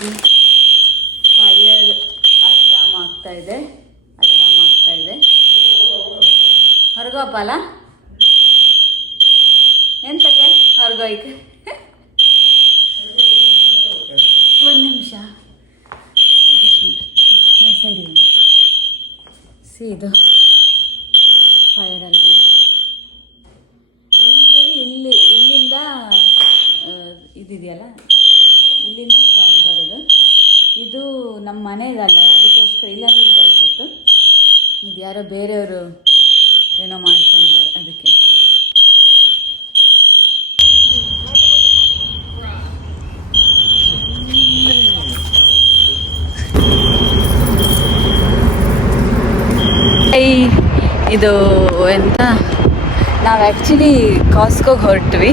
Fire alarm ಆಗ್ತಾ ಇದೆ. ಹೊರಗೋಪಲ್ಲ ಎಂತಕ್ಕೆ ಹೊರಗೋಯ್ಕೆ ಒಂದು ನಿಮಿಷ ಸೈಡಿಗೆ ಇದು ಫೈರ್ ಅಲ್ವಾ ಇಲ್ಲಿಂದ ಇದಿದೆಯಲ್ಲ, ಇಲ್ಲಿಂದ ಸೌಂಡ್ ಬರೋದು. ಇದು ನಮ್ಮ ಮನೆಗಲ್ಲ, ಅದಕ್ಕೋಸ್ಕರ ಇಲ್ಲಾಂದ್ರೆ ಇಲ್ಲಿ ಬರ್ತಿತ್ತು. ಇದು ಯಾರೋ ಬೇರೆಯವರು ಏನೋ ಮಾಡ್ಕೊಂಡಿದ್ದಾರೆ ಅದಕ್ಕೆ. ಇದು ಎಂತ, ನಾವು ಆ್ಯಕ್ಚುಲಿ ಕಾಸ್ಕೋಗೆ ಹೊರಟ್ವಿ.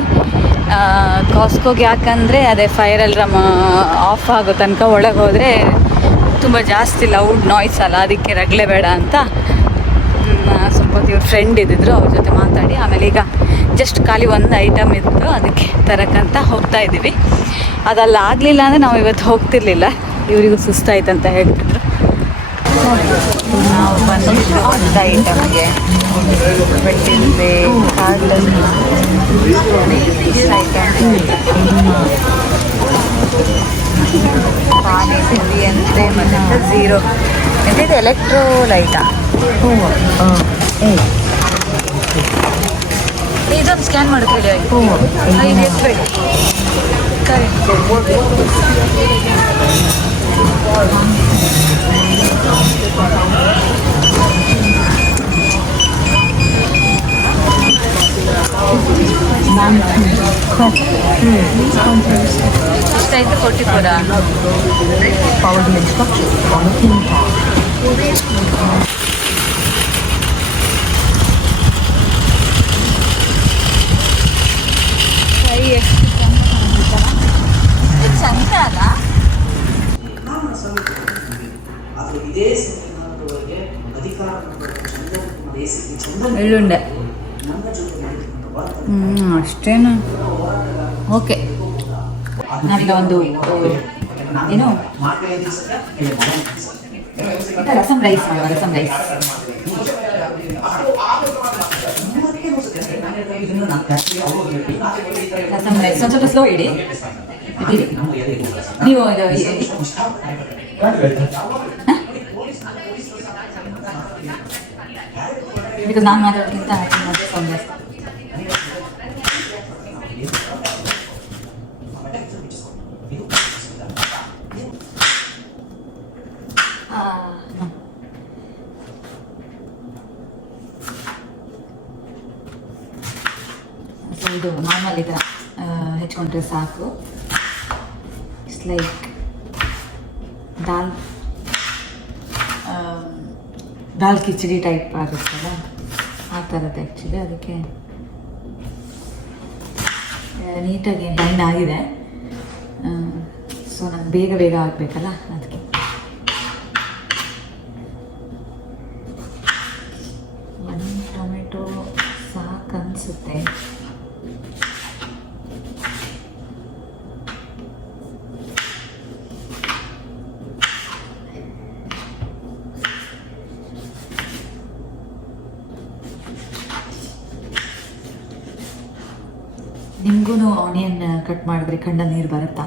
ಕಾಸ್ಕೋಗೆ ಯಾಕಂದರೆ ಅದೇ ಫೈರ್ ಅಲಾರ್ಮ್ ಆಫ್ ಆಗೋ ತನಕ ಒಳಗೆ ಹೋದರೆ ತುಂಬ ಜಾಸ್ತಿ ಲೌಡ್ ನಾಯ್ಸ್ ಅಲ್ಲ, ಅದಕ್ಕೆ ರಗಳೆ ಬೇಡ ಅಂತ ಸ್ವಲ್ಪ ಇವ್ರ ಫ್ರೆಂಡ್ ಇದ್ದಿದ್ರು, ಅವ್ರ ಜೊತೆ ಮಾತಾಡಿ ಆಮೇಲೆ ಈಗ ಜಸ್ಟ್ ಖಾಲಿ ಒಂದು ಐಟಮ್ ಇತ್ತು, ಅದಕ್ಕೆ ತರಕ್ಕಂತ ಹೋಗ್ತಾ ಇದ್ದೀವಿ. ಅದಲ್ಲ ಆಗಲಿಲ್ಲ ಅಂದರೆ ನಾವು ಇವತ್ತು ಹೋಗ್ತಿರ್ಲಿಲ್ಲ, ಇವರಿಗೂ ಸುಸ್ತಾಯ್ತಂತ ಹೇಳ್ತಿದ್ರು. ನಾವು ಬಂದಿದ್ದು ಒಂದು ಐಟಮ್ಗೆ ಬೆಟ್ಟಿಲ್ವೆ ಕಾರ್ಲಲ್ಲಿ ಪಾನಿಪುರಿ ಅಂತೆ ಮತ್ತು ಝೀರೋ ಎಂತಿದೆ ಎಲೆಕ್ಟ್ರೋಲೈಟಾ. ಇದೊಂದು ಸ್ಕ್ಯಾನ್ ಮಾಡ್ಕೊಳ್ಳಿ. ಇದು ಎಷ್ಟು ಬೇಡ ಎಷ್ಟಾಯ್ತು? 44 ಚಂದ ಅಲ್ಲ. ಎಳ್ಳುಂಡೆ ಅಷ್ಟೇನು ಓಕೆ. ನಾವೀಗ ಒಂದು ಏನು ರಸಮ್ ರೈಸ್ ಮಾಡುವ. ರಸಮ್ ರೈಸ್ ಒಂದು ಸ್ವಲ್ಪ ಸ್ಲೋ ಇಡಿ ನೀವು. ಬಿಕಾಸ್ ನಾನು ಮಾತಾಡೋಕ್ಕಿಂತ ರಸಮ್ ರೈಸ್. ಸೊ ಇದು ನಾರ್ಮಲ್ ಇದರ ಹೆಚ್ಕೊಂಡ್ರೆ ಸಾಕು. It's like dal khichdi type ಆಗುತ್ತಲ್ಲ, ಆ ಥರದ್ದು ಆ್ಯಕ್ಚುಲಿ. ಅದಕ್ಕೆ ನೀಟಾಗಿ ಡೈನ್ ಆಗಿದೆ. ಸೊ ನಂಗೆ ಬೇಗ ಬೇಗ ಆಗಬೇಕಲ್ಲ, ಅದಕ್ಕೆ ಒಂದು ಟೊಮೆಟೊ ಸಾಕು ಅನಿಸುತ್ತೆ. ನಿಮಗೂ ಆನಿಯನ್ ಕಟ್ ಮಾಡಿದ್ರೆ ಕಣ್ಣಲ್ಲಿ ನೀರು ಬರುತ್ತಾ?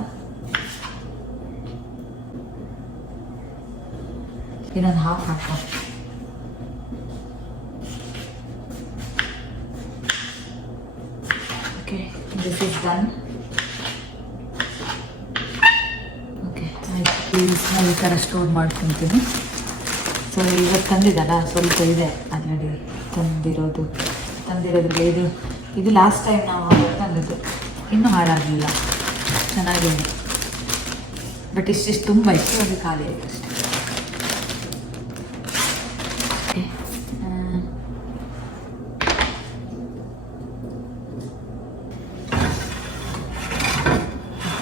ಇನ್ನೊಂದು ಹಾಫ್ ಹಾಕೋ. Okay, this is done. Okay ಆಯ್ತು, ಪ್ಲೀಸ್ ನಾನು ಈ ಥರ ಸ್ಟೋರ್ ಮಾಡ್ಕೊತೀನಿ. ಸೊ ಇವತ್ತು ತಂದಿದ್ದಲ್ಲ, ಸ್ವಲ್ಪ ಇದೆ ಆಲ್ರೆಡಿ ತಂದಿರೋದ್ರಲ್ಲಿ. ಇದು ಲಾಸ್ಟ್ ಟೈಮ್ ನಾವು ತಂದಿದ್ದು, ಇನ್ನೂ ಹಾಳಾಗಲಿಲ್ಲ, ಚೆನ್ನಾಗಿದೆ. ಬಟ್ ಇಷ್ಟಿಷ್ಟು ತುಂಬ ಇತ್ತು, ಅದು ಖಾಲಿ ಆಯಿತು ಅಷ್ಟೇ.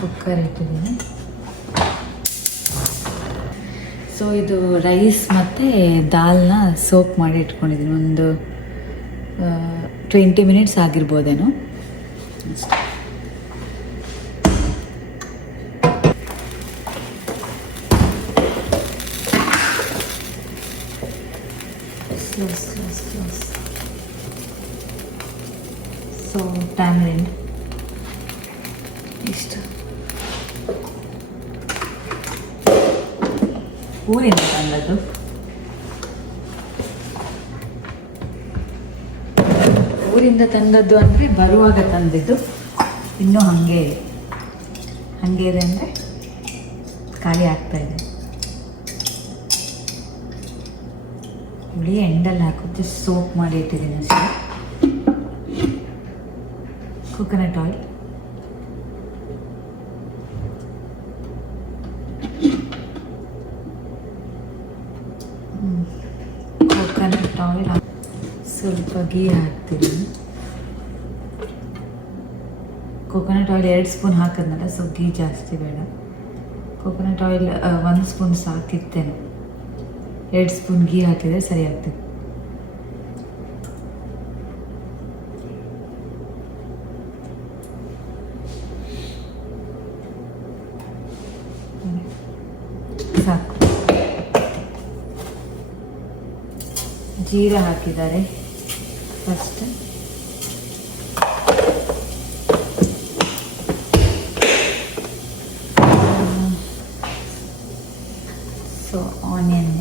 ಕುಕ್ಕರ್ ಇಟ್ಟಿದ್ದೀನಿ. ಸೊ ಇದು ರೈಸ್ ಮತ್ತು ದಾಲ್ನ ಸೋಕ್ ಮಾಡಿ ಇಟ್ಕೊಂಡಿದ್ದೀನಿ. ಒಂದು 20 minutes ಆಗಿರ್ಬೋದೇನೋ. Close, close, close. So tamarind ಇಷ್ಟು ಊರಿಂದ ತಂದದ್ದು. ಊರಿಂದ ತಂದದ್ದು ಅಂದರೆ ಬರುವಾಗ ತಂದಿದ್ದು. ಇನ್ನೂ ಹಾಗೆ ಇದೆ ಅಂದರೆ ಖಾಲಿ ಆಗ್ತಾ ಇದೆ. ಹುಳಿ ಎಂಡಲ್ಲಿ ಹಾಕುತ್ತೆ, ಸೋಪ್ ಮಾಡಿ ಇಟ್ಟಿದ್ದೀನಿ ಅಷ್ಟೇ. ಕೋಕೋನಟ್ ಆಯಿಲ್, ಕೋಕೋನಟ್ ಆಯಿಲ್, ಸ್ವಲ್ಪ ಗೀ ಹಾಕ್ತೀನಿ. ಕೋಕೋನಟ್ ಆಯಿಲ್ 2 ಸ್ಪೂನ್ ಹಾಕಿದ್ನಲ್ಲ, ಸೊ ಗೀ ಜಾಸ್ತಿ ಬೇಡ. ಕೋಕೋನಟ್ ಆಯಿಲ್ 1 ಸ್ಪೂನ್ ಸಾಕಿತ್ತೇನೆ. 2 ಸ್ಪೂನ್ ಗೀ ಹಾಕಿದರೆ ಸರಿ ಆಗ್ತದೆ. ಸಾಕು. ಜೀರಾ ಹಾಕಿದ್ದಾರೆ first. So onion,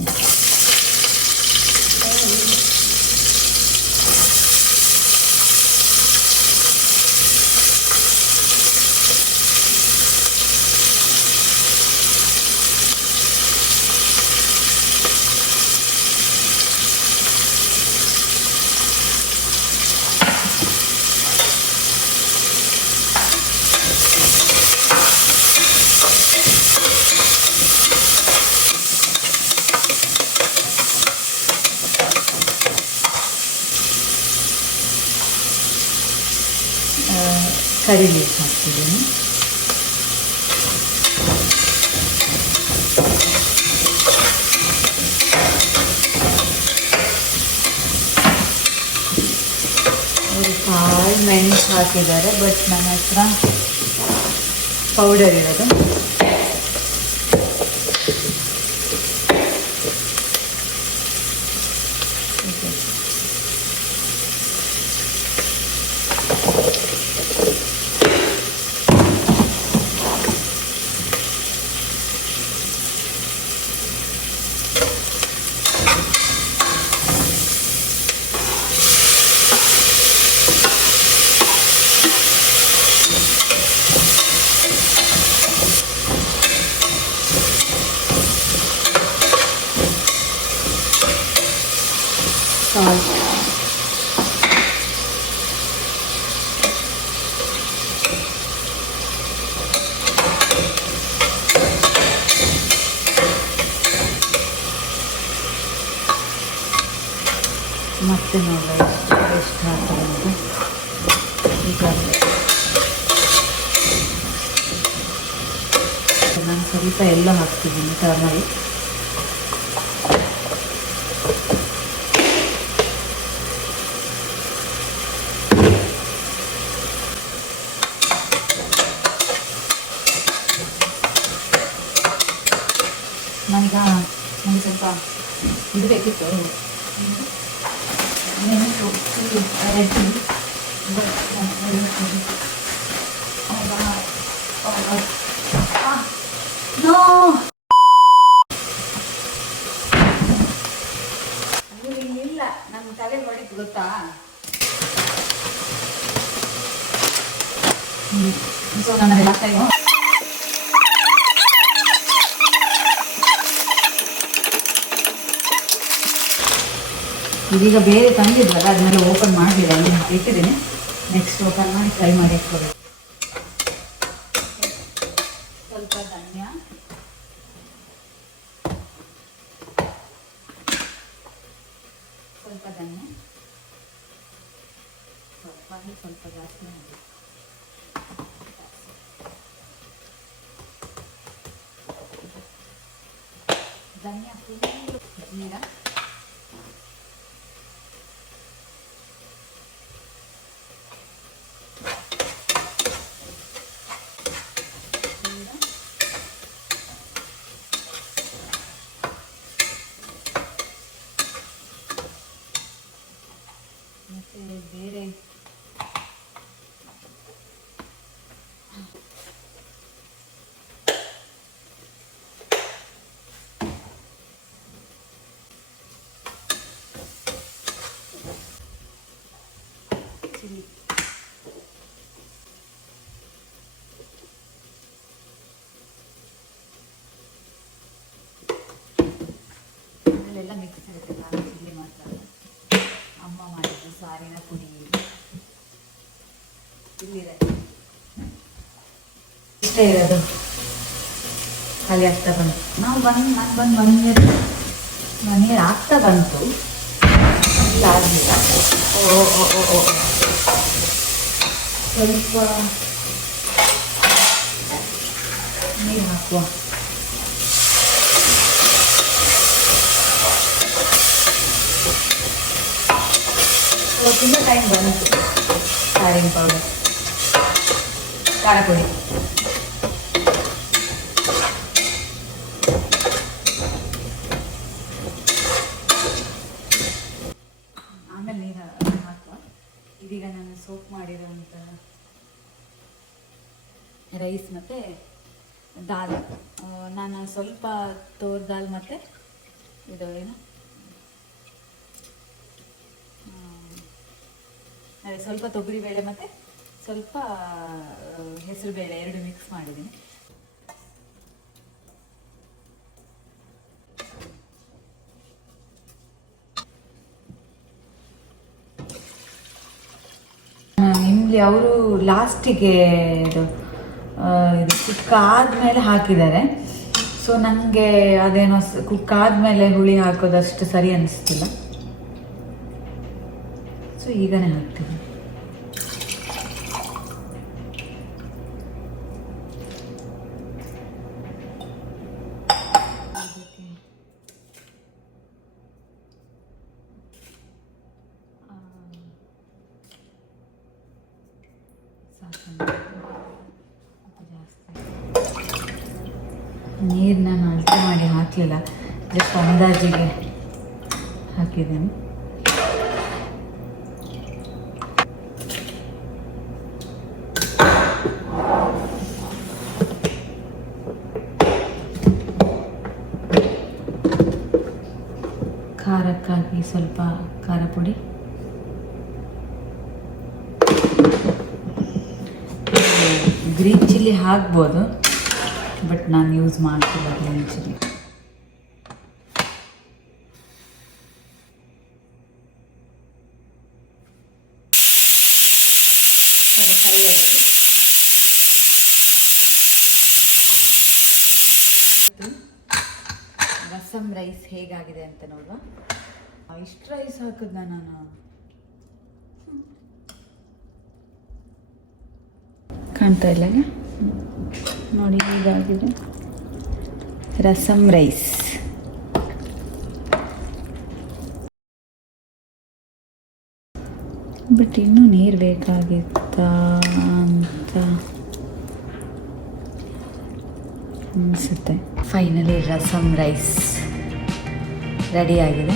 curry leaves ಹಾಕ್ತಿದ್ದೀನಿ. ಅವರು ಕಾಳು ಮೆಣಸು ಹಾಕಿದ್ದಾರೆ, ಬಟ್ ನನ್ನ ಹತ್ರ ಪೌಡರ್ ಇರೋದು. ಸಾಲ್ಟ್, ಮತ್ತೆ ನೋಡೋಣ ಎಷ್ಟು ಹಾಕೋದು. ಈಗ ನಾನು ಸ್ವಲ್ಪ ಎಲ್ಲ ಹಾಕ್ತಿದ್ದೀನಿ, ಟರ್ಮರಿಕ್. ನನಗೆ ಸ್ವಲ್ಪ ಇದು ಬೇಕಿತ್ತು, ಮೆಣಸು ರೆಡ್. ಇಲ್ಲ, ನಮ್ಮ ತಲೆ ಹೊಡಿತು ಗೊತ್ತಾ. ಸೊ ನಾನು ಹಾಕ್ತಾ ಇದ್ದೀನಿ. ಇದೀಗ ಬೇರೆ ತಂದಿದ್ವಲ್ಲ, ಅದನ್ನೆಲ್ಲ ಓಪನ್ ಮಾಡಿಲ್ಲ, ಇಟ್ಟಿದ್ದೀನಿ. ನೆಕ್ಸ್ಟ್ ಓಪನ್ ಮಾಡಿ ಫ್ರೈ ಮಾಡಿ ಇಟ್ಕೋಬೇಕು. ಸ್ವಲ್ಪ ಧನ್ಯ, ಸ್ವಲ್ಪ ಜಾಸ್ತಿ ಮಾಡಿ. ಧನ್ಯ ಫುಲ್ ಜೀರಾ, ಅಲ್ಲೆಲ್ಲ ಮಿಕ್ಸ್ ಇರುತ್ತೆ, ಖಾರ ಚಿಲ್ಲಿ ಮಾತ್ರ. ಅಮ್ಮ ಮಾಡಿದ್ದು ಸಾರಿನ ಪುಡಿ ಇಲ್ಲಿದೆ, ಇಷ್ಟೇ ಇರೋದು. ಖಾಲಿ ಆಗ್ತಾ ಬಂತು. ನಾನು ಬಂದು 1 ಇಯರ್ ಆಗ್ತಾ ಬಂತು, ಇಲ್ಲ ಆಗಲಿಲ್ಲ. ಓ ಸ್ವಲ್ಪ ನೀರು ಹಾಕುವ. ತುಂಬ ಟೈಮ್ ಬಂತು. ಸಾರಿನ ಪೌಡರ್, ಖಾರ ಪುಡಿ, ಆಮೇಲೆ ನೀರು ಹಾಕುವ. ಇದೀಗ ನಾನು ಸೋಪ್ ಮಾಡಿರೋಂಥ ರೈಸ್ ಮತ್ತು ದಾಲ್, ನಾನು ಸ್ವಲ್ಪ ತೋರ್ ದಾಲ್ ಮತ್ತು ಇದು ಏನು ಅದೇ ಸ್ವಲ್ಪ ತೊಗರಿಬೇಳೆ ಮತ್ತು ಸ್ವಲ್ಪ ಹೆಸರುಬೇಳೆ 2 ಮಿಕ್ಸ್ ಮಾಡಿದ್ದೀನಿ. ನಿಮಗೆ ಅವರು ಲಾಸ್ಟಿಗೆ ಇದು ಕುಕ್ ಆದಮೇಲೆ ಹಾಕಿದ್ದಾರೆ. ಸೊ ನನಗೆ ಅದೇನೋ ಕುಕ್ ಆದಮೇಲೆ ಹುಳಿ ಹಾಕೋದಷ್ಟು ಸರಿ ಅನ್ನಿಸ್ತಿಲ್ಲ. ಸೊ ಈಗನೇ ಹಾಕ್ತೀನಿ. ನೀರು ನಾನು ಅಳತೆ ಮಾಡಿ ಹಾಕಲಿಲ್ಲ, ಜಸ್ಟ್ ಅಂದಾಜಿಗೆ ಹಾಕಿದ್ದೇನೆ. ಖಾರಕ್ಕಾಗಿ ಸ್ವಲ್ಪ ಖಾರ ಪುಡಿ, ಗ್ರೀನ್ ಚಿಲ್ಲಿ ಹಾಕ್ಬೋದು, ಬಟ್ ನಾನು ಯೂಸ್ ಮಾಡ್ತಿಲ್ಲ ಗ್ರೀನ್ ಚಿಲ್ಲಿ. ರಸಮ್ ರೈಸ್ ಹೇಗಾಗಿದೆ ಅಂತ ನೋಡುವ. ಇಷ್ಟು ರೈಸ್ ಹಾಕಿದ್ನ ನಾನು. ಕಾಣ್ತಾ ಇಲ್ಲ ನೋಡಿ, ಹೀಗಾಗಿದೆ ರಸಮ್ ರೈಸ್. ಬಟ್ ಇನ್ನೂ ನೀರು ಬೇಕಾಗಿತ್ತಾ ಅಂತ ಅನಿಸುತ್ತೆ. ಫೈನಲಿ ರಸಮ್ ರೈಸ್ ರೆಡಿ ಆಗಿದೆ.